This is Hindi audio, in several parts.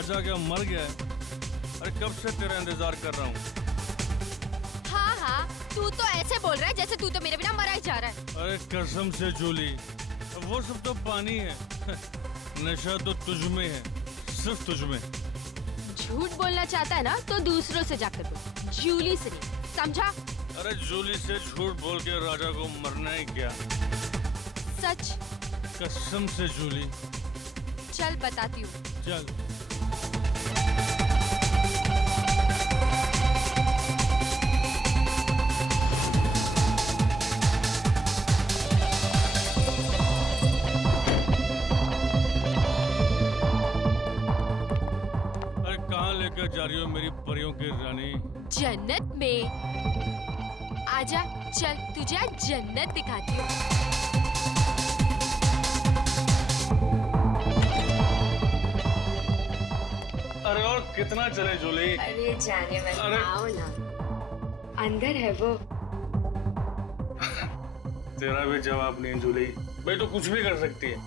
राजा क्या मर गया है? अरे कब से तेरा इंतजार कर रहा हूँ। हाँ हाँ, तू तो ऐसे बोल रहा है जैसे तू तो मेरे बिना मरा ही जा रहा है। अरे कसम से जूली, वो सब तो पानी है। नशा तो तुझ में है, सिर्फ तुझ में। झूठ बोलना चाहता है ना तो दूसरों से जाकर बोल, जूली से नहीं, समझा? अरे जूली से झूठ बोल के राजा को मरना है क्या? सच? कसम से जूली। चल बताती हूँ। चल। अरे कहाँ लेकर जा रही हो मेरी परियों की रानी? जन्नत में। आजा, चल तुझे आज जन्नत दिखाती हूँ। अरे और कितना चले जूली? अरे जाने वाले, अरे आओ ना, अंदर है वो। तेरा भी जवाब नहीं जूली, भाई तो कुछ भी कर सकती है।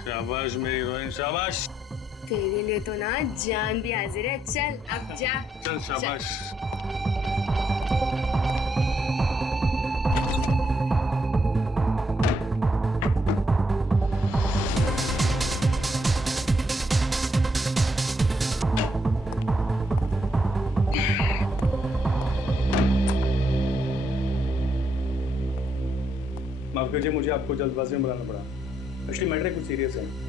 शाबाश मेरी हीरोइन, शाबाश। तेरे लिए तो ना जान भी हाजिर है। चल अब जा। चल शाबाश। माफ कीजिए, मुझे आपको जल्दबाजी में बुलाना पड़ा। एक्चुअली मैटर कुछ सीरियस है।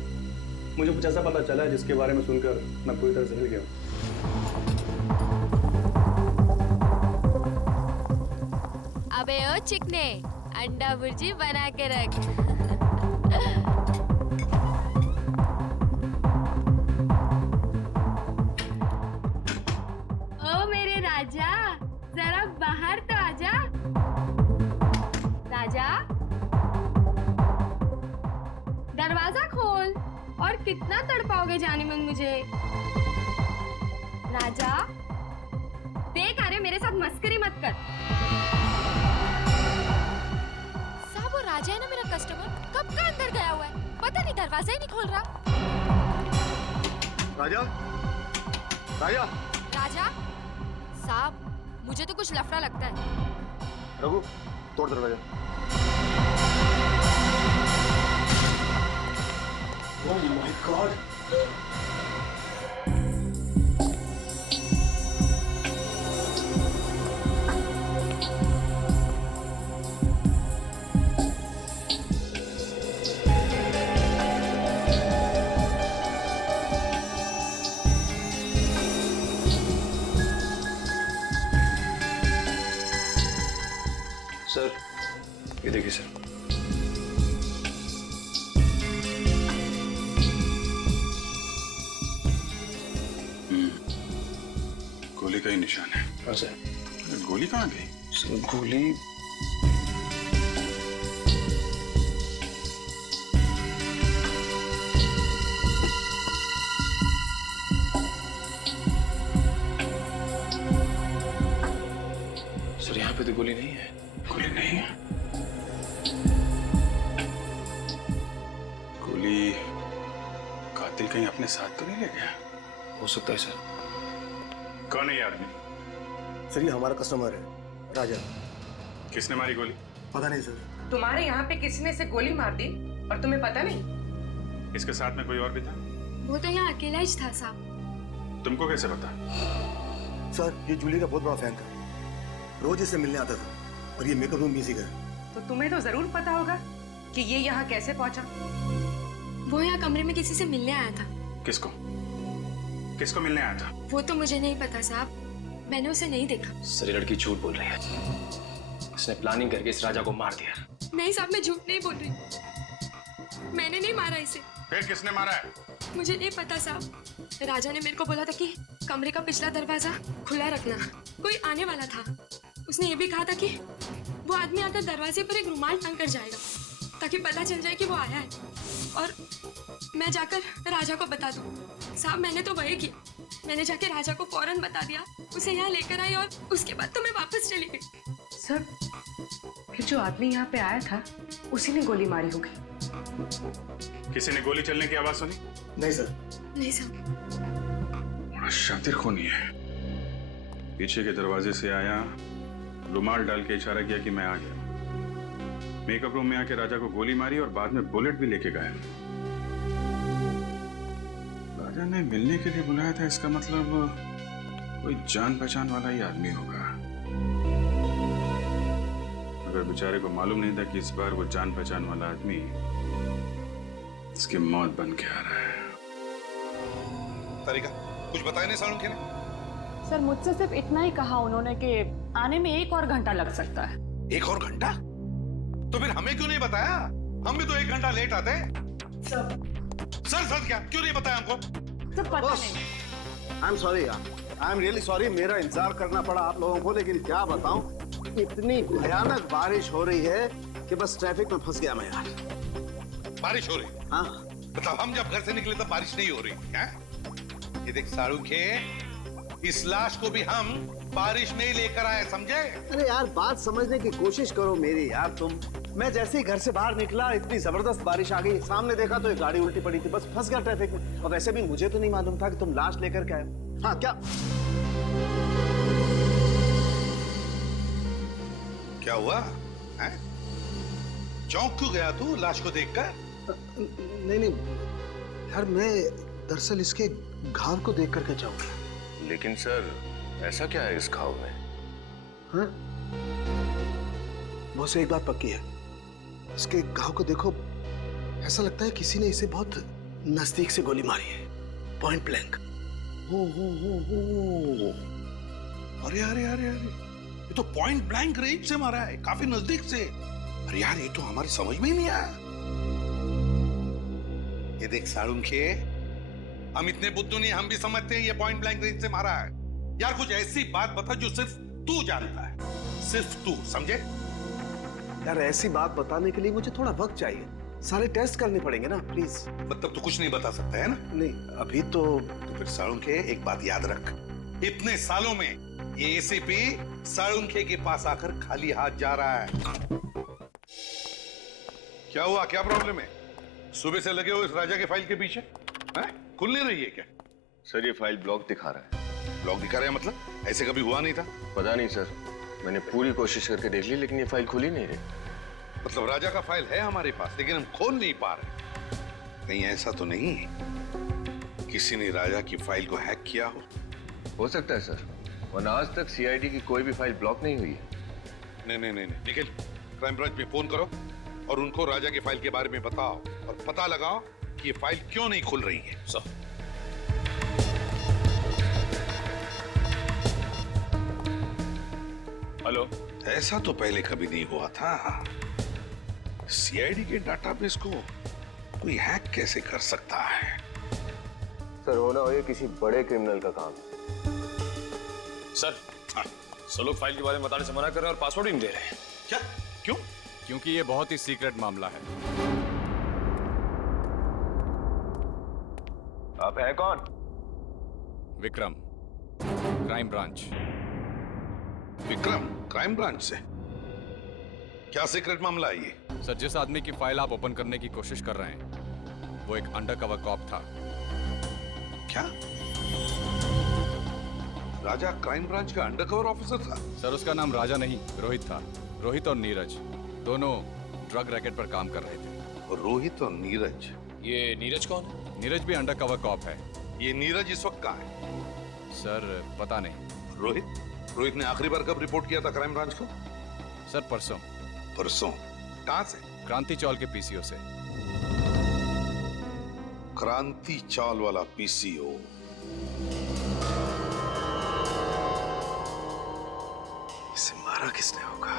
मुझे कुछ ऐसा पता चला है जिसके बारे में सुनकर मैं पूरी तरह से हिल गया। अबे ओ चिकने, अंडा भुर्जी बना के रख। ओ मेरे राजा, जरा बाहर तो आजा। राजा, दरवाजा खोल। और कितना तड़पाओगे जाने मन मुझे? राजा, देख अरे मेरे साथ मस्करी मत कर। साहब वो राजा है ना मेरा कस्टमर, कब का अंदर गया हुआ है, पता नहीं दरवाजा ही नहीं खोल रहा। राजा, राजा, राजा साहब, मुझे तो कुछ लफड़ा लगता है। रघु, तोड़ दरवाजा। Oh my God! सर, ये देखिए सर। गोली का ही निशान है। हाँ सर। गोली कहाँ गई? सर गोली सर यहाँ पे तो गोली नहीं है। गोली नहीं है? गोली कातिल कहीं अपने साथ तो नहीं ले गया? हो सकता है सर। कौन है ये आदमी? सर, ये हमारा कस्टमर है, राजा। किसने मारी गोली? पता नहीं सर। तुम्हारे यहाँ पे किसी ने से गोली मार दी और तुम्हें पता नहीं? इसके साथ में कोई और भी था? वो तो यहाँ अकेला ही था साहब। तुमको कैसे पता? सर, ये जूली का बहुत बड़ा फैन था, रोज इससे मिलने आता था और ये मेकअप रूम म्यूजिक है। तो तुम्हें तो जरूर पता होगा कि ये यहाँ कैसे पहुंचा। वो यहाँ कमरे में किसी से मिलने आया था। किसको? किसको मिलने आया था? वो तो मुझे नहीं पता साहब, मैंने उसे नहीं देखा। सर ये लड़की झूठ बोल रही है। इसने प्लानिंग करके इस राजा को मार दिया। नहीं साहब, मैं झूठ नहीं बोल रही, मैंने नहीं मारा इसे। फिर किसने मारा है? मुझे नहीं पता साहब, राजा ने मेरे को बोला था कि कमरे का पिछला दरवाजा खुला रखना, कोई आने वाला था। उसने ये भी कहा था कि वो आदमी आकर दरवाजे पर एक रुमाल टांग कर जाएगा ताकि पता चल जाए कि वो आया है और मैं जाकर राजा को बता दूं। साहब मैंने तो वही किया, मैंने जाके राजा को फौरन बता दिया, उसे यहाँ लेकर आई और उसके बाद तो मैं वापस चली गई। सर, फिर जो आदमी यहाँ पे आया था उसी ने गोली मारी होगी। किसी ने गोली चलने की आवाज सुनी? नहीं सर, नहीं साहब। बड़ा शातिर खूनी है। पीछे के दरवाजे से आया, रुमाल डाल के इशारा किया कि मैं आ गया। मेकअप रूम में आके राजा को गोली मारी और बाद में बुलेट भी लेके गया। राजा ने मिलने के लिए बुलाया था, इसका मतलब कोई जान पहचान वाला ही आदमी होगा। अगर बेचारे को मालूम नहीं था कि इस बार वो जान पहचान वाला आदमी इसकी मौत बन के आ रहा है। तारिका, कुछ बताया नहीं सालुंखे ने? सर मुझसे सिर्फ इतना ही कहा उन्होंने कि आने में 1 और घंटा लग सकता है। 1 और घंटा? तो फिर हमें क्यों नहीं बताया? हम भी तो 1 घंटा लेट आते। सर क्या क्यों नहीं बताया हमको? सर पता नहीं। आई एम सॉरी यार, आई एम रियली सॉरी। मेरा इंतजार करना पड़ा आप लोगों को, लेकिन क्या बताऊं, इतनी भयानक बारिश हो रही है कि बस ट्रैफिक में फंस गया मैं यार। बारिश हो रही? हाँ। मतलब हम जब घर से निकले तब बारिश नहीं हो रही है? ये देख सालुंखे, इस लाश को भी हम बारिश में ही लेकर आए, समझे? अरे यार बात समझने की कोशिश करो मेरी यार तुम। मैं जैसे ही घर से बाहर निकला इतनी जबरदस्त बारिश आ गई, सामने देखा तो एक गाड़ी उल्टी पड़ी थी, बस फंस गया ट्रैफिक में। और वैसे भी मुझे तो नहीं मालूम था कि तुम लाश लेकर के आए हो। हाँ क्या हुआ है? चौंक क्यों गया तू लाश को देखकर? नहीं यार, मैं दरअसल इसके घाव को देख करके जाऊंगा। लेकिन सर ऐसा क्या है इस घाव में? हाँ? मुझसे एक बात पक्की है, इसके घाव को देखो, ऐसा लगता है किसी ने इसे बहुत नजदीक से गोली मारी है, पॉइंट ब्लैंक। हो। अरे ये तो पॉइंट ब्लैंक रेंज से मारा है, काफी नजदीक से। अरे यार ये तो हमारी समझ में ही नहीं आया। ये देख सालुंखे, हम इतने बुद्धू नहीं, हम भी समझते हैं ये पॉइंट ब्लैंक रेंज से मारा है। यार कुछ ऐसी बात बता जो सिर्फ तू जानता है, सिर्फ तू, समझे? यार ऐसी बात बताने के लिए मुझे थोड़ा वक्त चाहिए, सारे टेस्ट करने पड़ेंगे ना प्लीज। मतलब तू कुछ नहीं बता सकता है ना? नहीं अभी तो फिर सालुंखे एक बात याद रख, इतने सालों में ये एसीपी सालुंखे के पास आकर खाली हाथ जा रहा है। क्या हुआ, क्या प्रॉब्लम है? सुबह से लगे हो इस राजा के फाइल के पीछे, हैं? खुल नहीं रही है क्या? सर ये फाइल ब्लॉक दिखा रहा है। ब्लॉक दिखा रहे हैं मतलब? ऐसे कभी हुआ नहीं था। पता नहीं सर, मैंने पूरी कोशिश करके देख ली लेकिन ये फाइल खुल ही नहीं रही। मतलब राजा का फाइल है हमारे पास लेकिन हम खोल नहीं पा रहे। कहीं ऐसा तो नहीं किसी ने राजा की फाइल को हैक किया हो सकता है सर, वरना आज तक सीआईडी की कोई भी फाइल ब्लॉक नहीं हुई है। नहीं निखिल, क्राइम ब्रांच में फोन करो और उनको राजा की फाइल के बारे में बताओ और पता लगाओ कि ये फाइल क्यों नहीं खुल रही है। हेलो। ऐसा तो पहले कभी नहीं हुआ था। सीआईडी के डाटाबेस को कोई हैक कैसे कर सकता है? सर होना हो ये किसी बड़े क्रिमिनल का काम है। सर लोग फाइल के बारे में बताने से मना कर रहे हैं और पासवर्ड ही नहीं दे रहे हैं। क्या? क्यों? क्योंकि ये बहुत ही सीक्रेट मामला है। आप हैं कौन? Vikram, crime branch. Vikram, crime branch से? क्या सीक्रेट मामला है ये? सर जिस आदमी की फाइल आप ओपन करने की कोशिश कर रहे हैं वो एक अंडरकवर कॉप था। क्या? राजा क्राइम ब्रांच का अंडरकवर ऑफिसर था? सर उसका नाम राजा नहीं रोहित था। रोहित और नीरज दोनों ड्रग रैकेट पर काम कर रहे थे। और रोहित और नीरज? ये नीरज कौन है? नीरज भी अंडरकवर कॉप है। ये नीरज इस वक्त कहाँ है? सर पता नहीं। रोहित ने आखिरी बार कब रिपोर्ट किया था क्राइम ब्रांच को? सर परसों। कहाँ से? क्रांति चौल के पीसीओ से। क्रांति चौल वाला पीसीओ। इसे मारा किसने होगा?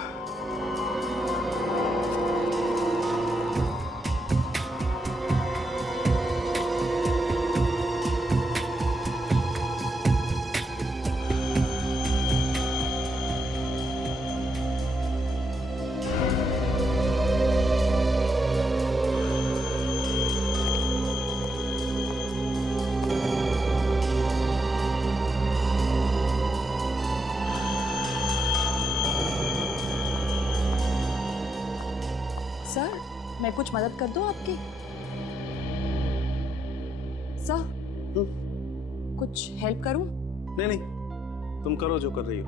सर मैं कुछ मदद कर दूं आपकी? सर कुछ हेल्प करूं? नहीं नहीं, तुम करो जो कर रही हो।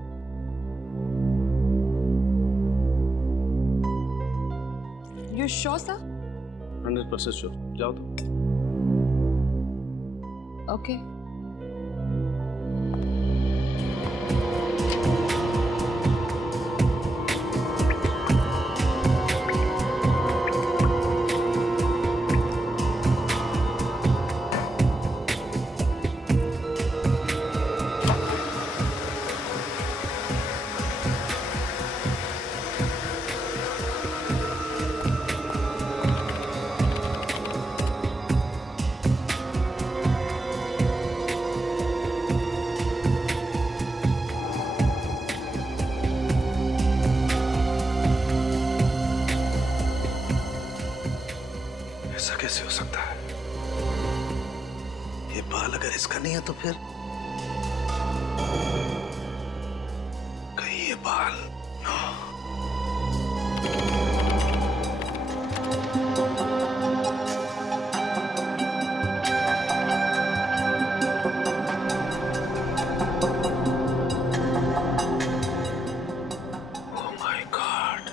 You sure sir? 100% श्योर। जाओ तो। ओके। ऐसा कैसे हो सकता है? ये बाल अगर इसका नहीं है तो फिर कहीं ये बाल ओह माय गॉड,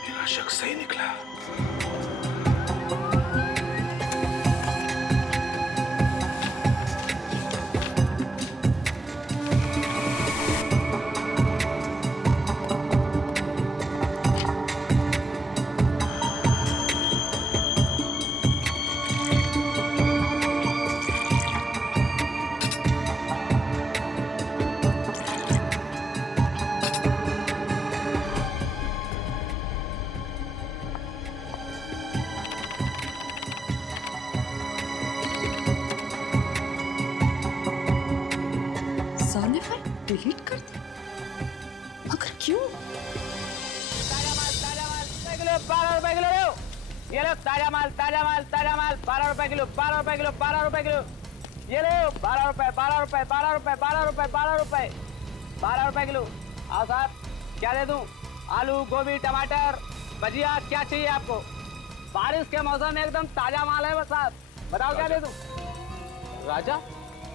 मेरा शक सही निकला। सर ने फाइल डिलीट कर दी? मगर क्यों? ताजा माल 12 रुपए किलो। ये लो ताजा माल 12 रुपए किलो, 12 रुपए किलो, 12 रुपए किलो। ये लो 12 रुपए, 12 रुपए, 12 रुपए, 12 रुपए, 12 रुपए, 12 रुपए किलो। आओ साहब, क्या दे दूं? आलू, गोभी, टमाटर, भजिया, क्या चाहिए आपको? बारिश के मौसम में एकदम ताजा माल है बस साहब। बताओ क्या दे दूं? राजा?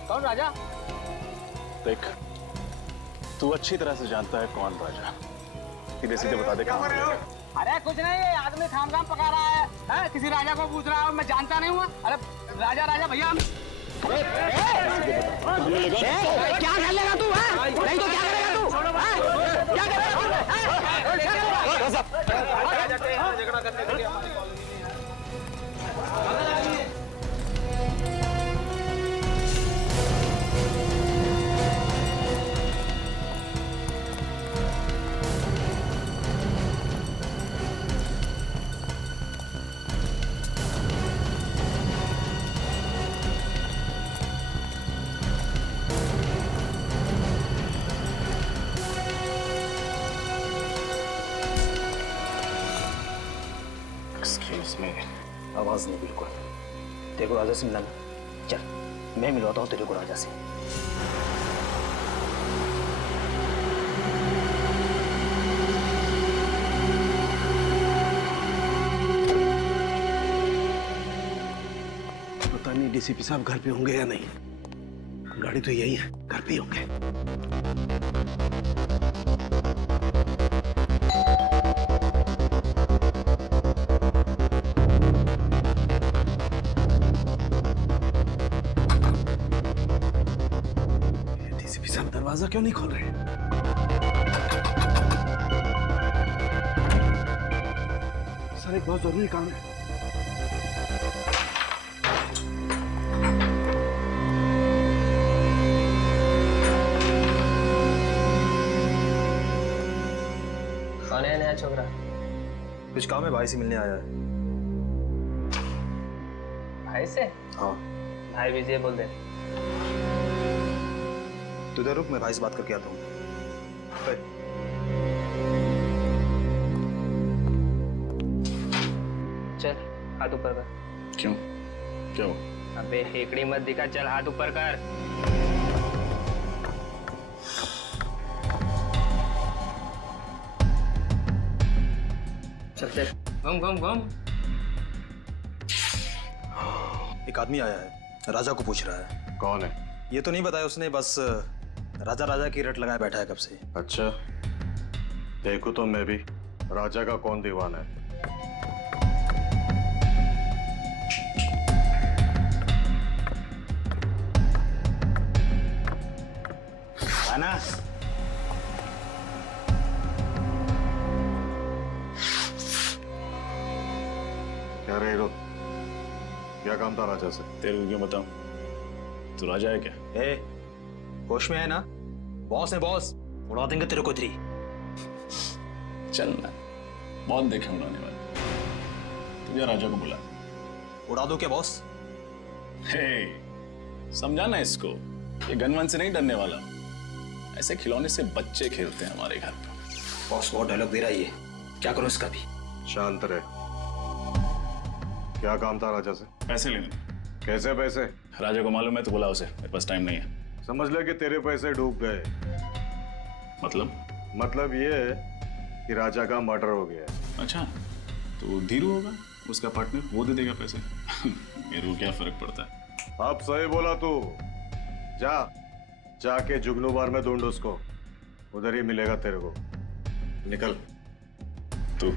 कौन राजा? देख, तू अच्छी तरह से जानता है कौन राजा। सीधे सीधे बता दे कहाँ है। अरे कुछ नहीं, ये आदमी खाम पका रहा है? किसी राजा को पूछ रहा है, मैं जानता नहीं हूँ। अरे राजा राजा भैया हम क्या कर लेगा तू? नहीं तो क्या करेगा तू? क्या करेगा? में आवाज नहीं बिल्कुल। तेरे को राजा से मिलाना, चल मैं मिलवाता हूँ तेरे को राजा से। पता नहीं डीसीपी साहब घर पे होंगे या नहीं। गाड़ी तो यही है, घर पे ही होंगे। दरवाजा क्यों नहीं खोल रहे? सर एक बहुत जरूरी काम है। कौन है नया छोकरा? कुछ काम है, भाई से मिलने आया है। भाई से? हाँ। भाई विजय बोल दे। तू इधर रुक, मैं भाई से बात करके आता हूँ। चल हाथ ऊपर कर। क्यों? क्या हुआ? अबे हेकड़ी मत दिखा, चल हाथ ऊपर कर। चल चल, घूम घूम घूम। एक आदमी आया है, राजा को पूछ रहा है। कौन है? ये तो नहीं बताया उसने, बस राजा राजा की रट लगाए बैठा है कब से। अच्छा, देखो तो मैं भी राजा का कौन दीवाना है। आना। क्या रे हीरो, क्या काम था राजा से? तेरे को क्यों बताऊं? तू राजा है क्या? ए, होश में है ना? बॉस है बॉस, उड़ा देंगे तेरे को इधरी। चल ना, बहुत देखे उड़ाने वाले। तुझे राजा को बुला। उड़ा दो क्या बॉस? हे, समझाना इसको, ये गनवन से नहीं डरने वाला। ऐसे खिलौने से बच्चे खेलते हैं हमारे घर पर। बॉस बहुत डायलॉग दे रहा है ये, क्या करूं इसका भी? शांत रहे। क्या काम था राजा से? पैसे लेने। कैसे पैसे? राजा को मालूम है तो बुला उसे, मेरे पास टाइम नहीं है। समझ ले कि तेरे पैसे डूब गए। मतलब ये है कि राजा का मर्डर हो गया। अच्छा, तो धीरू होगा उसका पार्टनर, वो दे देगा पैसे। मेरे को क्या फर्क पड़ता है? अब सही बोला तू। जाके जुगनू बार में ढूंढ उसको, उधर ही मिलेगा तेरे को। निकल। तू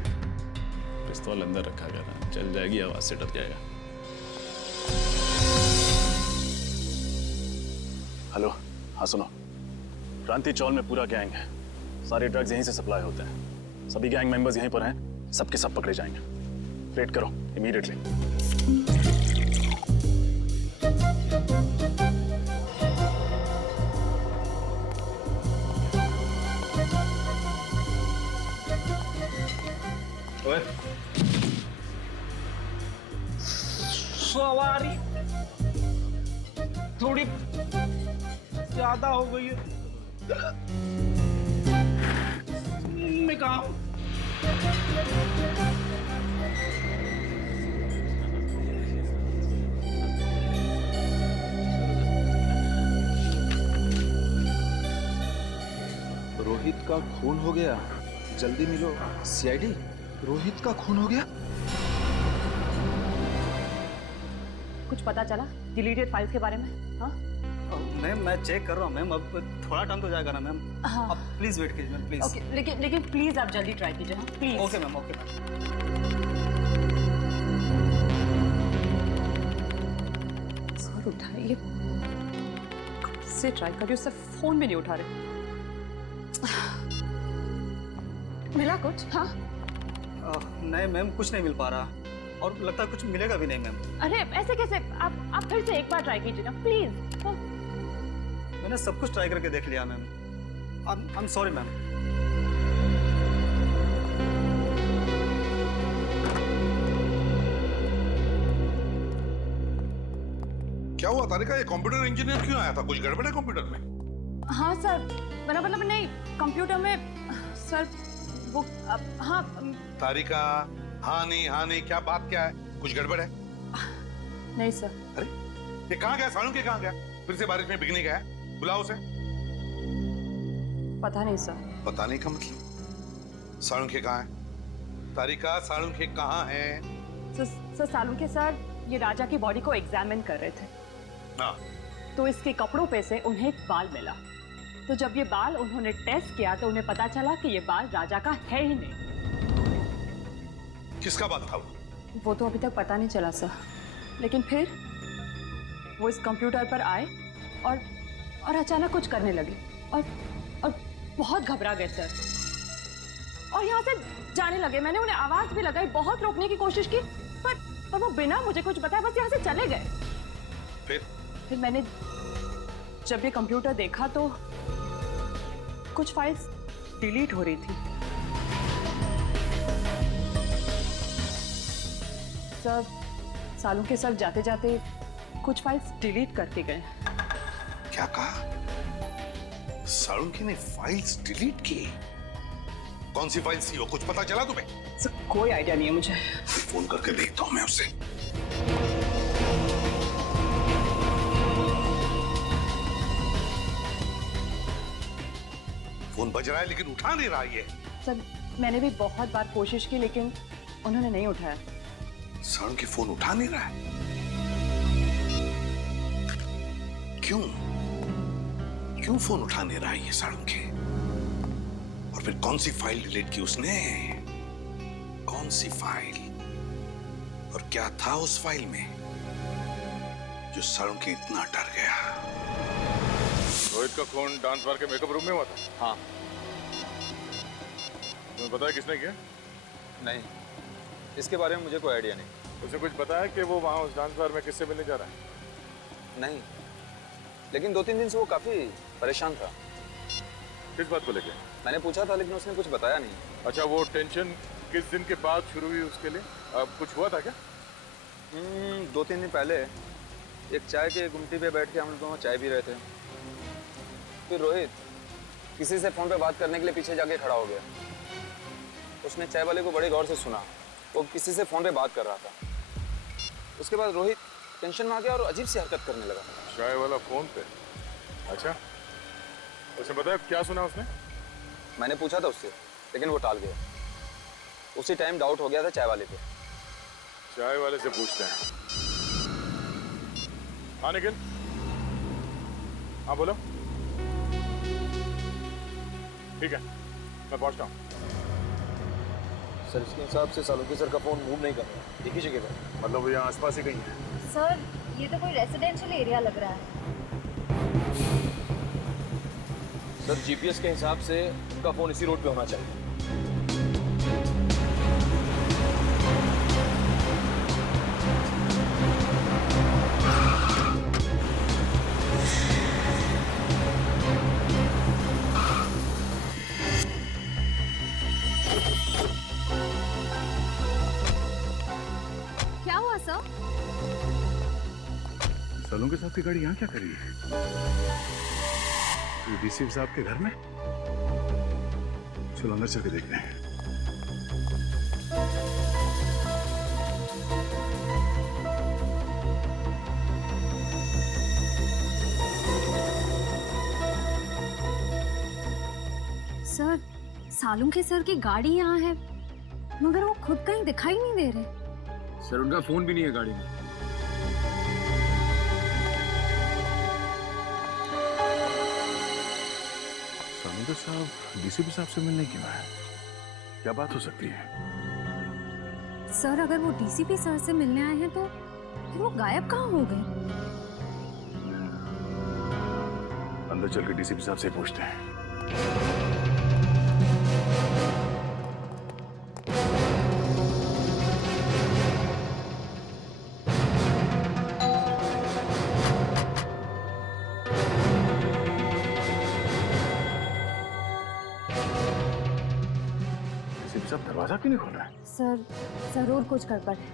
पिस्तौल अंदर रखा गया था, चल जाएगी आवाज से डर जाएगा। हेलो, हाँ सुनो, क्रांति चौल में पूरा गैंग है। सारे ड्रग्स यहीं से सप्लाई होते हैं। सभी गैंग मेंबर्स यहीं पर हैं, सबके सब पकड़े जाएंगे। वेट करो इमीडिएटली। सवारी थोड़ी ज्यादा हो गई है। मैं कहा हूं? रोहित का खून हो गया, जल्दी मिलो। सीआईडी, रोहित का खून हो गया। कुछ पता चला डिलीटेड फाइल्स के बारे में? हाँ मैम, मैं चेक कर रहा हूँ मैम, अब थोड़ा टाइम तो जाएगा ना मैम। हाँ। आप प्लीज वेट कीजिए मैम, प्लीज। ओके, लेकिन प्लीज आप जल्दी ट्राई कीजिए। हाँ please. Okay ma'am, okay ma'am. Sir उठाइए, कब से ट्राई कर रही हूँ, सर फोन भी नहीं उठा रहे। मिला कुछ? हाँ नहीं मैम, कुछ नहीं मिल पा रहा, और लगता है कुछ मिलेगा भी नहीं मैम। अरे ऐसे कैसे? आप फिर से एक बार ट्राई कीजिए ना प्लीज। हाँ। मैंने सब कुछ ट्राई करके देख लिया ma'am. I am sorry ma'am. क्या हुआ तारिका, ये कंप्यूटर इंजीनियर क्यों आया था? कुछ गड़बड़ है कंप्यूटर में? हाँ सर, मतलब नहीं, कंप्यूटर में सर वो हाँ। तारिका, हाँ नहीं, क्या बात क्या है? कुछ गड़बड़ है? नहीं सर। अरे ये कहाँ गया? सालू के कहाँ गया? फिर से बारिश में भीगने गया? बुलाओ उसे। पता नहीं सर। पता नहीं का मतलब? सालुंखे कहाँ है? तारिका, सालुंखे कहाँ है? सर सालुंखे सर ये राजा की बॉडी को एग्जामिन कर रहे थे। हाँ। तो इसके कपड़ों पे से उन्हें एक बाल मिला। तो जब ये बाल उन्होंने टेस्ट किया तो उन्हें पता चला कि ये बाल राजा का है ही नहीं। किसका बाल था वो तो अभी तक पता नहीं चला सर, लेकिन फिर वो इस कंप्यूटर पर आए और अचानक कुछ करने लगे और बहुत घबरा गए सर, और यहाँ से जाने लगे। मैंने उन्हें आवाज भी लगाई, बहुत रोकने की कोशिश की, पर वो बिना मुझे कुछ बताए बस यहाँ से चले गए। फिर मैंने जब ये कंप्यूटर देखा तो कुछ फाइल्स डिलीट हो रही थी। सर सालुंखे सर जाते जाते कुछ फाइल्स डिलीट करके गए। क्या कहा? सालुंखे ने फाइल्स डिलीट की? कौन सी फाइल्स थी वो, कुछ पता चला तुम्हें? सर कोई आइडिया नहीं है मुझे। फोन करके देखता हूं मैं उससे। फोन बज रहा है लेकिन उठा नहीं रहा ये। सर मैंने भी बहुत बार कोशिश की लेकिन उन्होंने नहीं उठाया। सालुंखे फोन उठा नहीं रहा है। क्यों क्यों फोन उठा नहीं रहा ये साळुंखे? और फिर कौन सी फाइल डिलीट की उसने? कौन सी फाइल? और क्या था उस फाइल में जो साळुंखे इतना डर गया? रोहित का खून डांस बार के मेकअप रूम में हुआ था। हाँ। तुम्हें पता है किसने किया? नहीं, इसके बारे में मुझे कोई आइडिया नहीं। उसे कुछ पता है कि वो वहाँ उस डांस बार में किससे मिलने जा रहा है? नहीं, लेकिन 2-3 दिन से वो काफी परेशान था। किस बात को लेकर? मैंने पूछा था लेकिन उसने कुछ बताया नहीं। अच्छा, वो टेंशन किस दिन के बाद शुरू हुई उसके लिए? कुछ हुआ था क्या? 2-3 दिन पहले एक चाय के गुमटी पे बैठ के हम लोग दोनों चाय पी रहे थे। फिर रोहित किसी से फोन पे बात करने के लिए पीछे जाके खड़ा हो गया। उसने चाय वाले को बड़े गौर से सुना, वो किसी से फोन पे बात कर रहा था। उसके बाद रोहित टेंशन में आ गया और अजीब सी हरकत करने लगा। चाय वाला फोन पे? अच्छा, उसे पता है क्या सुना उसने? मैंने पूछा था उससे, लेकिन वो टाल गया। उसी टाइम डाउट हो गया था चाय वाले पे। चाय वाले से पूछते हैं। हाँ निखिल, हाँ बोलो। ठीक है, मैं पहुंचता हूँ। सर, इसके हिसाब से साळुंखे सर का फोन मूव नहीं कर रहा, एक ही जगह पर। मतलब वो यहाँ आसपास ही कहीं है? सर, ये तो कोई रेजिडेंशियल एरिया लग रहा है। सर, जीपीएस के हिसाब से उनका फोन इसी रोड पे होना चाहिए। क्या हुआ सर? साळुंखे साहब की गाड़ी यहाँ क्या करी है? डीसीपी साहब के घर में? चलो अंदर चल के देखते हैं। सर, साळुंखे सर की गाड़ी यहाँ है, मगर वो खुद कहीं दिखाई नहीं दे रहे। सर, उनका फोन भी नहीं है गाड़ी में। साळुंखे साहब डीसीपी साहब से मिलने क्यों आए? क्या बात हो सकती है? सर, अगर वो डीसीपी सर से मिलने आए हैं तो फिर वो गायब कहाँ हो गए? अंदर चल के डीसीपी साहब से पूछते हैं। सब दरवाजा क्यों नहीं खोल रहा है? सर, जरूर कुछ गड़बड़ है,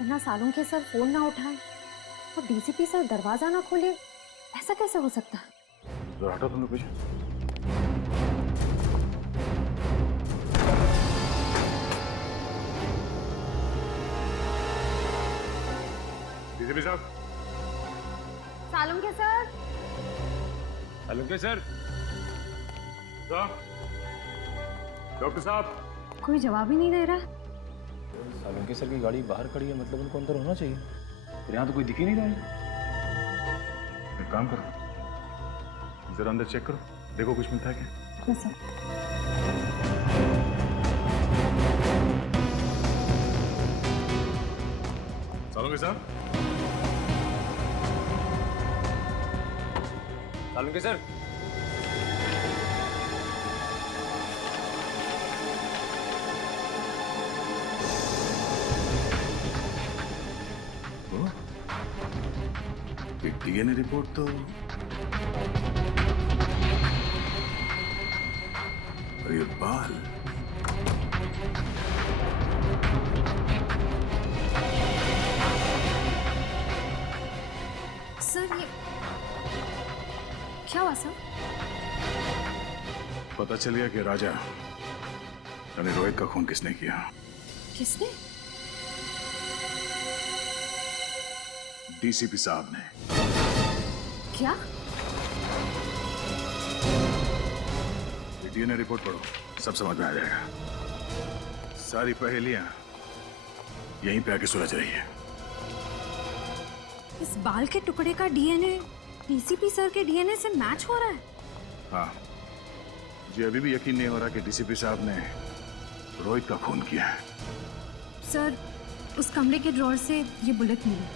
वरना साळुंखे सर फोन ना उठाए और डीसीपी सर दरवाजा ना खोले, ऐसा कैसे हो सकता है? तो हटो तुम लोग पीछे। डीसीपी साहब। Salunkhe sir. Salunkhe sir. Doctor साहब। कोई जवाब ही नहीं दे रहा। साळुंखे सर की गाड़ी बाहर खड़ी है, मतलब उनको अंदर होना चाहिए। फिर यहाँ तो कोई दिख ही नहीं रहा है। एक काम करो, जरा अंदर चेक करो, देखो कुछ मिलता है क्या? सर। साळुंखे साहब। साळुंखे सर। डीएनए रिपोर्ट तो और ये बाल, सर, ये क्या हुआ सर? पता चल गया कि राजा यानी रोहित का खून किसने किया। किसने? डीसीपी साहब ने। क्या? डीएनए रिपोर्ट पढ़ो, सब समझ में आ जाएगा। सारी पहेलियां यहीं पे आके सुलझ रही है। इस बाल के टुकड़े का डीएनए डीसीपी सर के डीएनए से मैच हो रहा है। हाँ, मुझे अभी भी यकीन नहीं हो रहा कि डीसीपी साहब ने रोहित का खून किया है। सर, उस कमरे के ड्रॉर से ये बुलेट मिली।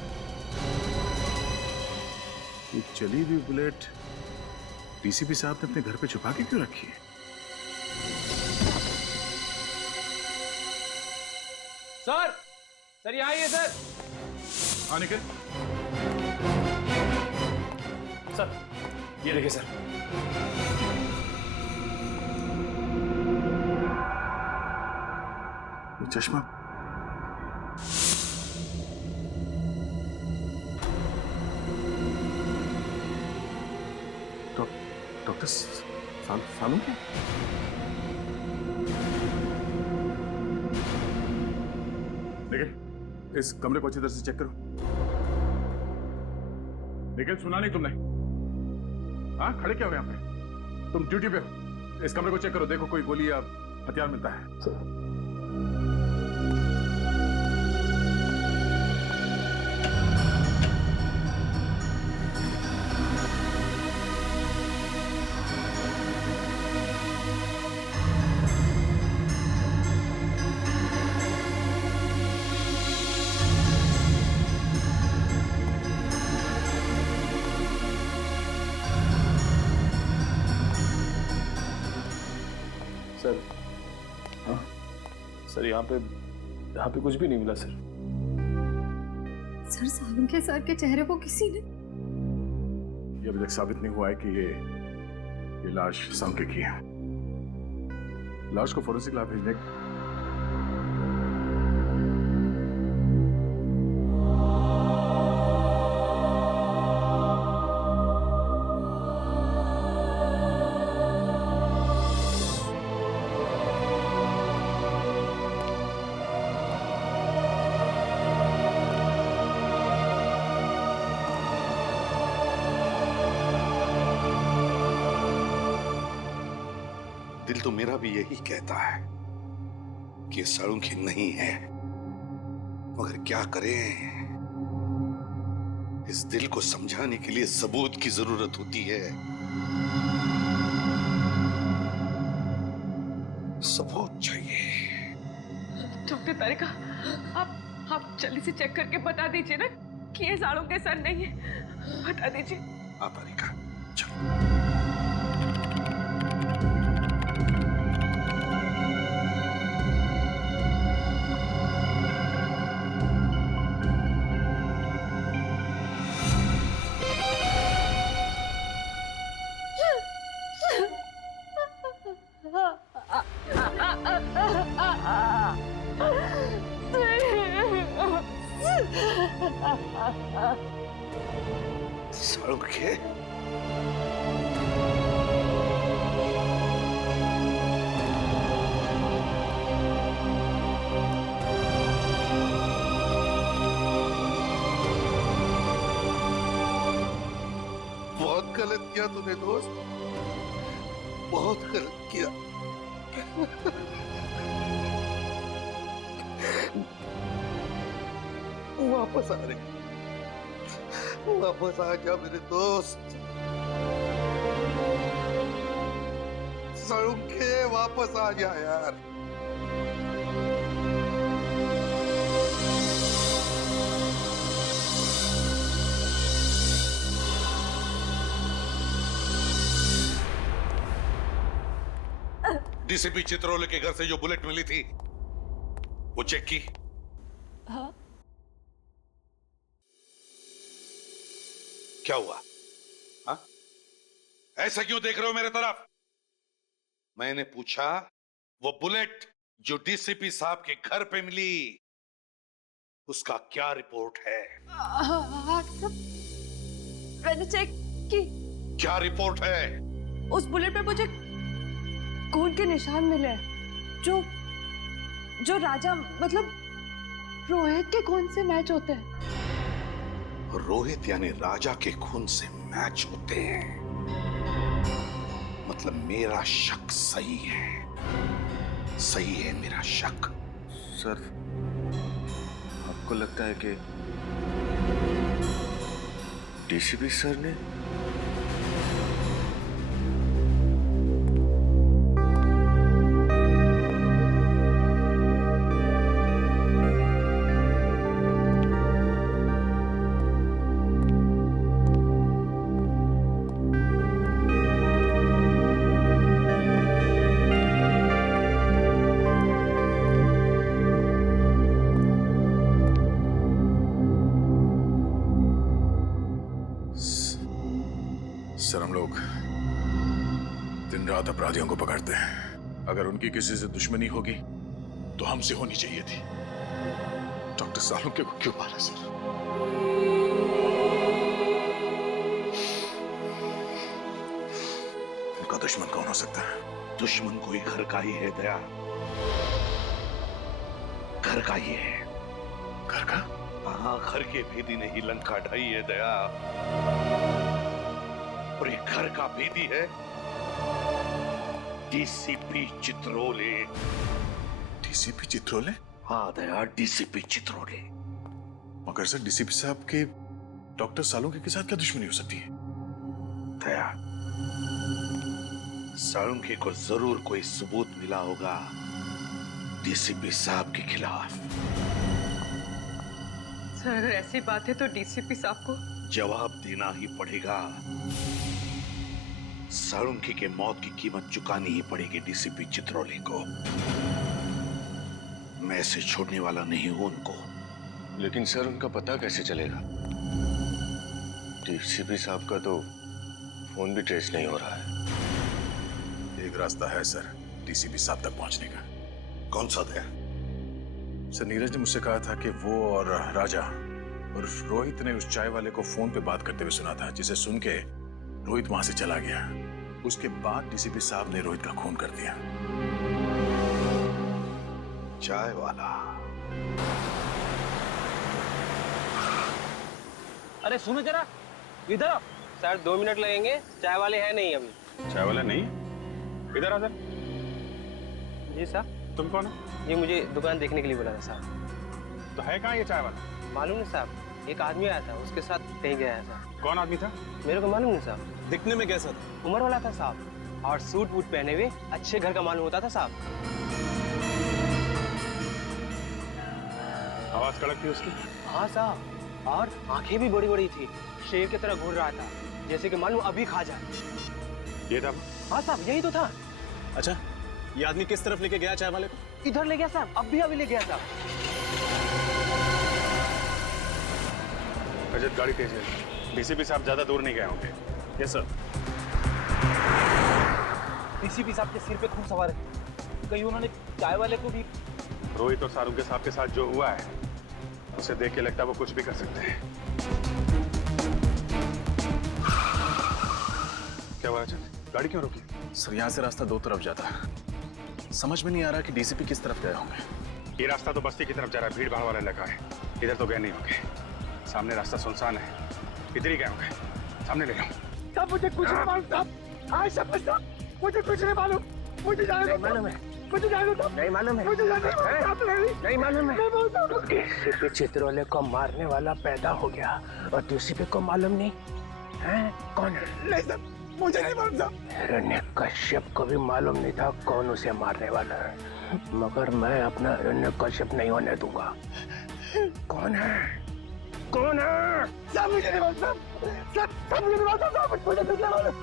ये चली हुई बुलेट डीसीपी साहब ने अपने घर पे छुपा के क्यों रखी है? सर यहाँ आइए सर। हाँ निखिल। सर ये देखिए सर। ये चश्मा डॉक्टर सालू क्या? निखिल, इस कमरे को अच्छी तरह से चेक करो। निखिल, सुना नहीं तुमने? हाँ, खड़े क्या हो यहाँ पे? तुम ड्यूटी पे हो। इस कमरे को चेक करो, देखो कोई गोली या हथियार मिलता है। सर, हाँ सर, यहाँ पे कुछ भी नहीं मिला सर। सर, सालुंखे सर के चेहरे को किसी ने ये अभी तक साबित नहीं हुआ है कि ये लाश सालुंखे की है। लाश को फोरेंसिक लैब भेजने दिल तो मेरा भी यही कहता है कि ये सालुंखे नहीं है, मगर क्या करें? इस दिल को समझाने के लिए सबूत की जरूरत होती है। सबूत चाहिए। डॉक्टर तारिका, आप जल्दी से चेक करके बता दीजिए ना कि ये सालुंखे सर नहीं है। बता दीजिए। हाँ तारिका, चलो। सालुंखे, बहुत गलत किया तूने दोस्त, बहुत गलत किया। वापस आ रहे, वापस आ जा मेरे दोस्त। सालुंखे, वापस आ जा यार। डीसीपी चित्रोले के घर से जो बुलेट मिली थी वो चेक की? हाँ। क्या हुआ? हाँ? ऐसा क्यों देख रहे हो मेरे तरफ? मैंने पूछा, वो बुलेट जो डीसीपी साहब के घर पे मिली, उसका क्या रिपोर्ट है? हाँ सब मैंने चेक की। क्या रिपोर्ट है? उस बुलेट पे मुझे खून के निशान मिले जो राजा मतलब रोहित के खून से मैच होते हैं। रोहित यानी राजा के खून से मैच होते हैं, मतलब मेरा शक सही है। सही है मेरा शक। सर, आपको लगता है कि डीसीपी सर ने सर, हम लोग दिन रात अपराधियों को पकड़ते हैं। अगर उनकी किसी से दुश्मनी होगी तो हमसे होनी चाहिए थी। डॉक्टर सालुंके को क्यों मारा सर? उनका दुश्मन कौन हो सकता है? दुश्मन कोई घर का ही है दया, घर का ही है। घर का? हाँ, घर के भेदी ने ही लंका ढाई है दया, और एक घर का भेदी है डीसीपी चित्रोले। डीसीपी चित्रोले? हाँ दया, डीसीपी चित्रोले। मगर सर, डीसीपी साहब के डॉक्टर सालुंके के साथ क्या दुश्मनी हो सकती है? दया, सालुंके को जरूर कोई सबूत मिला होगा डीसीपी साहब के खिलाफ। सर, अगर ऐसी बात है तो डीसीपी साहब को जवाब देना ही पड़ेगा। सालुंके के मौत की कीमत चुकानी ही पड़ेगी डीसीपी चित्रोले को। मैं इसे छोड़ने वाला नहीं हूं उनको। लेकिन सर, उनका पता कैसे चलेगा? डीसीपी साहब का तो फोन भी ट्रेस नहीं हो रहा है। एक रास्ता है सर डीसीपी साहब तक पहुंचने का। कौन सा दया? सर, नीरज ने मुझसे कहा था कि वो और राजा और रोहित ने उस चाय वाले को फोन पे बात करते हुए सुना था, जिसे सुन के रोहित वहां से चला गया। उसके बाद डीसीपी साहब ने रोहित का खून कर दिया। चाय वाला? अरे सुनो जरा, इधर आओ। सर 2 मिनट लगेंगे, चाय वाले हैं नहीं अभी। चाय वाला नहीं? इधर आ सर। जी साहब। तुम कौन हो? ये मुझे दुकान देखने के लिए बोला था साहब। तो है कहाँ ये चाय वाला? मालूम नहीं साहब, एक आदमी आया था, उसके साथ कहीं गया था। कौन आदमी था? मेरे को मालूम नहीं साहब। दिखने में कैसा था? उम्र वाला था साहब, और सूट वूट पहने हुए अच्छे घर का मालूम होता था साहब। आवाज कड़क थी उसकी? हाँ साहब, और आंखें भी बड़ी बड़ी थी, शेर की तरह घूर रहा था, जैसे कि मालूम अभी खा जाए। ये था? हाँ साहब, यही तो था। अच्छा, ये आदमी किस तरफ लेके गया चाय वाले को? इधर ले गया साहब, अभी ले गया साहब। रजत, गाड़ी तेज है। डीसीपी साहब ज्यादा दूर नहीं गए होंगे। Yes sir. डीसीपी साहब के सिर पे खून सवार है, कहीं उन्होंने चाय वाले को भी। रोहित और सालुंके साहब के साथ जो हुआ है, उसे देख के लगता है वो कुछ भी कर सकते हैं। क्या हुआ रजत? गाड़ी क्यों रोकी? सर, यहाँ से रास्ता 2 तरफ जाता है, समझ में नहीं आ रहा कि डीसीपी किस तरफ गए होंगे। ये रास्ता तो बस्ती की तरफ जा रहा है, भीड़ भाड़ वाला इलाका है। इधर तो गए नहीं होंगे। सामने रास्ता सुनसान है, इधर ही गए होंगे। सामने ले जाओ। साहब मुझे कुछ नहीं मालूम साहब, आज सब मुझे कुछ नहीं मालूम। मुझे जाने दो। मालूम है, मुझे जाने दो। नहीं मालूम है, मुझे जाने दो। नहीं मालूम है। डीसीपी चित्रोले को मारने वाला पैदा हो गया और डीसीपी को मालूम नहीं है कौन है? नहीं सर, मुझे नहीं मालूम था। हिरण्यकश्यप को भी मालूम नहीं था कौन उसे मारने वाला है, मगर मैं अपना हिरण्यकश्यप नहीं होने दूंगा। कौन है? कौन है? सब मुझे नहीं मालूम। सब मुझे नहीं मालूम। मुझे कुछ नहीं मालूम।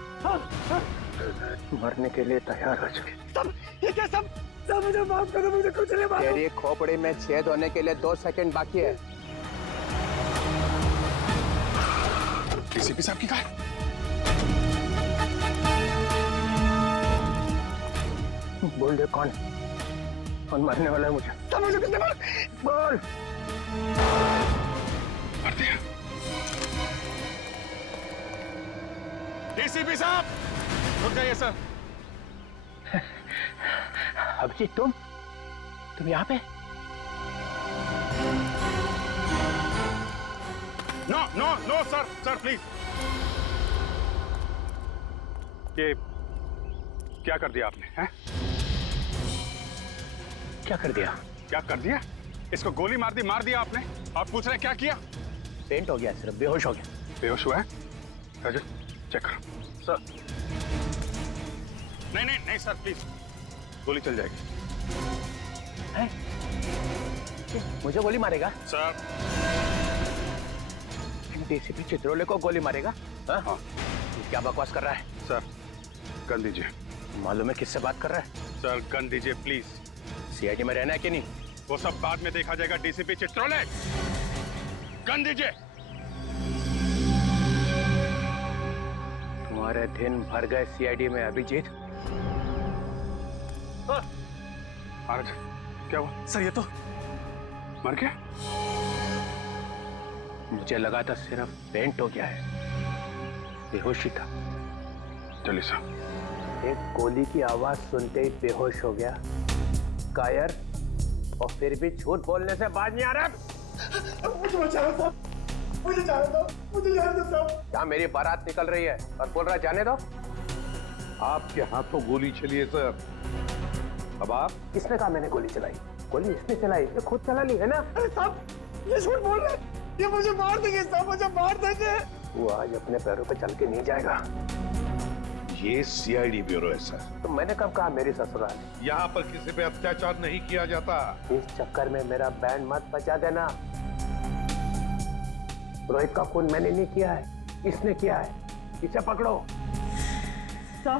मरने के लिए तैयार हो चुके। सब ये क्या? सब मुझे माफ करो, मुझे कुछ नहीं मालूम। तेरी खोपड़ी में छेद होने के लिए 2 सेकंड बाकी है। डीसीपी साहब की कार? बोल दे कौन मरने वाला है? मुझे सब मुझे कुछ नहीं मालूम। बोल। मार दिया। डीसीपी साहब, रुक जाइए सर। अभिजीत, तुम यहाँ पे? No no no sir, sir please. ये क्या कर दिया आपने? हैं? क्या कर दिया? क्या कर दिया? इसको गोली मार दिया आपने? आप पूछ रहे हैं क्या किया? पेंट हो गया, सिर्फ बेहोश हो गया। बेहोश हुआ है? राजा चेक करो। सर नहीं नहीं नहीं सर प्लीज, गोली चल जाएगी। है? मुझे गोली मारेगा? सर डीसीपी चित्रोले को गोली मारेगा? हाँ? क्या बकवास कर रहा है? सर गन दीजिए। मालूम है किससे बात कर रहा है? सर गन दीजिए प्लीज। सीआईडी में रहना है कि नहीं? वो सब बाद में देखा जाएगा डीसीपी चित्रोले। गन दीजिए। तुम्हारे दिन भर गए सीआईडी में अभिजीत। महाराज क्या हुआ? सर ये तो मर गया। मुझे लगा था सिर्फ पेंट हो गया है, बेहोशी था। चलिए साहब। एक गोली की आवाज सुनते ही बेहोश हो गया, कायर, और फिर भी झूठ बोलने से बाज नहीं आ रहा। मुझे बचा लो साहब, मुझे जाने दो, मुझे जाने दो साहब। क्या मेरी बारात निकल रही है और बोल रहा जाने दो? आपके हाथों गोली चली है सर। अब आप? किसने कहा मैंने गोली चलाई? गोली इसने चलाई, ये खुद चला ली है ना? अरे साहब ये झूठ बोल रहे हैं, ये मुझे मार देंगे साहब, मुझे मार देंगे। वो आज अपने पैरों पे चल के नहीं जाएगा। ये सीआईडी ब्यूरो है सर। तो मैंने कब कहा मेरी ससुराल? यहाँ पर किसी पे अत्याचार नहीं किया जाता। इस चक्कर में मेरा बैंड मत बजा देना। रोहित का खून मैंने नहीं किया है, इसने किया है। इसे पकड़ो। सर।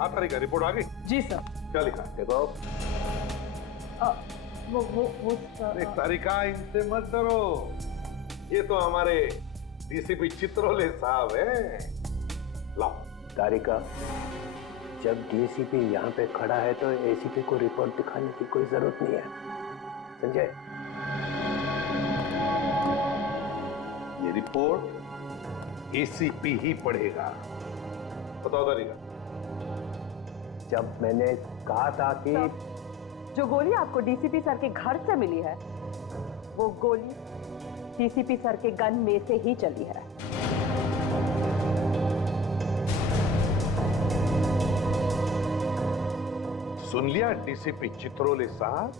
हाँ तारिका, रिपोर्ट आ गई? जी सर। क्या लिखा? देखो वो अरे तारिका इनसे मत डरो, ये तो हमारे डीसीपी चित्रोले साहब हैं। लाओ। तारिका, जब डीसीपी यहाँ पे खड़ा है तो एसीपी को रिपोर्ट दिखाने की कोई जरूरत नहीं है, समझे? ये रिपोर्ट एसीपी ही पढ़ेगा। बताओ तारिका। जब मैंने कहा था कि जो गोली आपको डीसीपी सर के घर से मिली है, वो गोली डीसीपी सर के गन में से ही चली है। सुन लिया डीसीपी चित्रोले साहब?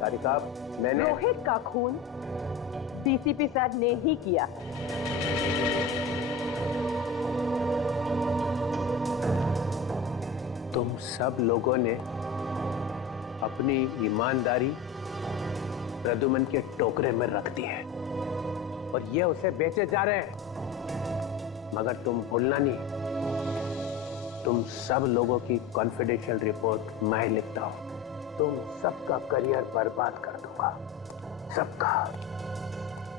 तारिका, मैंने रोहित का खून डीसीपी सर ने ही किया है। तुम सब लोगों ने अपनी ईमानदारी प्रद्युमन के टोकरे में रख दी है और ये उसे बेचे जा रहे हैं। मगर तुम भूलना नहीं, तुम सब लोगों की कॉन्फिडेंशियल रिपोर्ट मैं लिखता हूं। तुम सबका करियर बर्बाद कर दूंगा,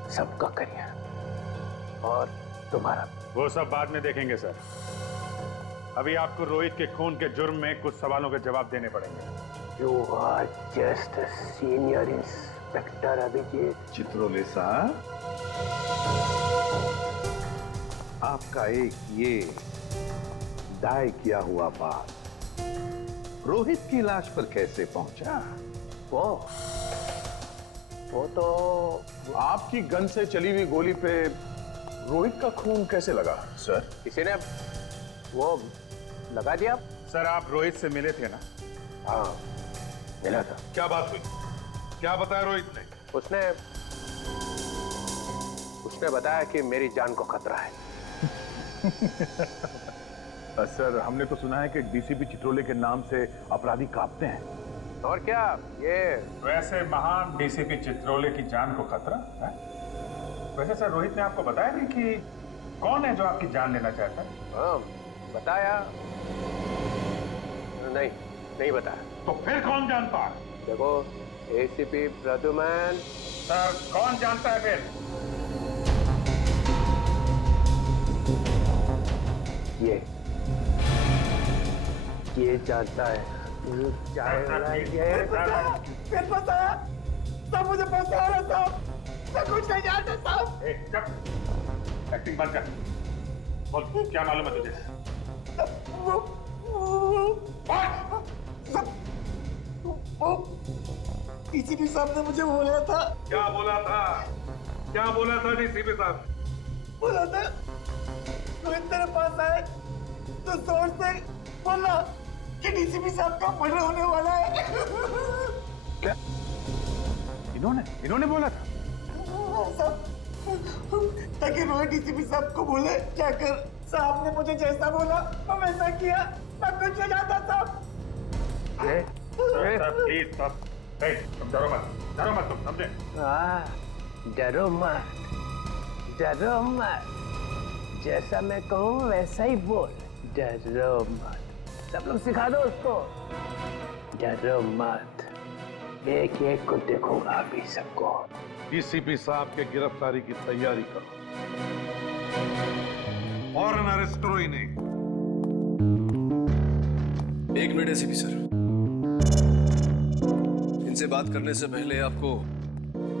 सबका करियर और तुम्हारा। वो सब बाद में देखेंगे सर। अभी आपको रोहित के खून के जुर्म में कुछ सवालों के जवाब देने पड़ेंगे। You are just a senior inspector, Abhijit. Chitrole साहब, आपका एक ये दाय किया हुआ बात रोहित की लाश पर कैसे पहुंचा? वो तो आपकी गन से चली हुई गोली पे रोहित का खून कैसे लगा सर? किसी ने वो लगा दिया। सर आप रोहित से मिले थे ना? हाँ मिला था। क्या बात हुई? क्या बताया रोहित ने? उसने बताया कि मेरी जान को खतरा है। सर हमने तो सुना है कि डीसीपी चित्रोले के नाम से अपराधी कांपते हैं। और क्या ये? वैसे महान डीसीपी चित्रोले की जान को खतरा है? वैसे सर रोहित ने आपको बताया नहीं कि कौन है जो आपकी जान लेना चाहता है? हाँ बताया नहीं बताया। तो फिर कौन जानता है? देखो एसीपी प्रद्युमन। सर कौन जानता है फिर? ये जानता है। फिर फंसाया सब, मुझे फंसा रहा था, मैं कुछ नहीं जानता साहब। एक्टिंग बंद कर, बोल क्या मालूम है तुझे? डीसीपी साहब ने मुझे बोला था। क्या बोला था? क्या बोला था डीसीपी साहब? बोला था रोहित तेरे पास आए तो जोर से बोला कि डीसीपी साहब का मर्डर होने वाला है। क्या इन्होंने बोला था? ताकि रोहित डीसीपी साहब को बोले जाकर साहब ने मुझे जैसा बोला मैं वैसा किया, मैं कुछ नहीं जानता साहब। प्लीज साहब, तुम डरो मत तुम समझे? डरो मत, जैसा मैं कहूँ वैसा ही बोल, डरो मत। सब लोग सिखा दो उसको, डरो मत, एक एक को देखूंगा अभी सबको। डीसीपी साहब के गिरफ्तारी की तैयारी करो और अरेस्ट करो इन्हें। एक मिनट एसीपी सर, इनसे बात करने से पहले आपको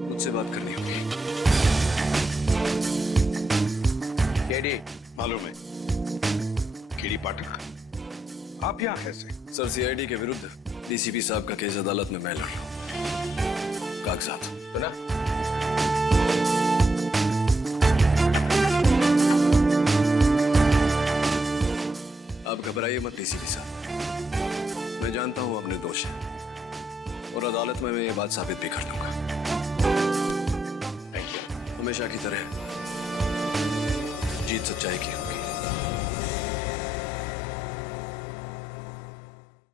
मुझसे बात करनी होगी। केडी मालूम है, केडी पाठक, आप यहाँ कैसे? सर सीआईडी के विरुद्ध डीसीपी साहब का केस अदालत में मैं लड़ रहा हूँ। कागजात सुना? आप घबराइए मत डीसीपी साहब, मैं जानता हूँ अपने दोष है और अदालत में मैं ये बात साबित भी कर दूंगा। हमेशा की तरह जीत सच्चाई की होगी।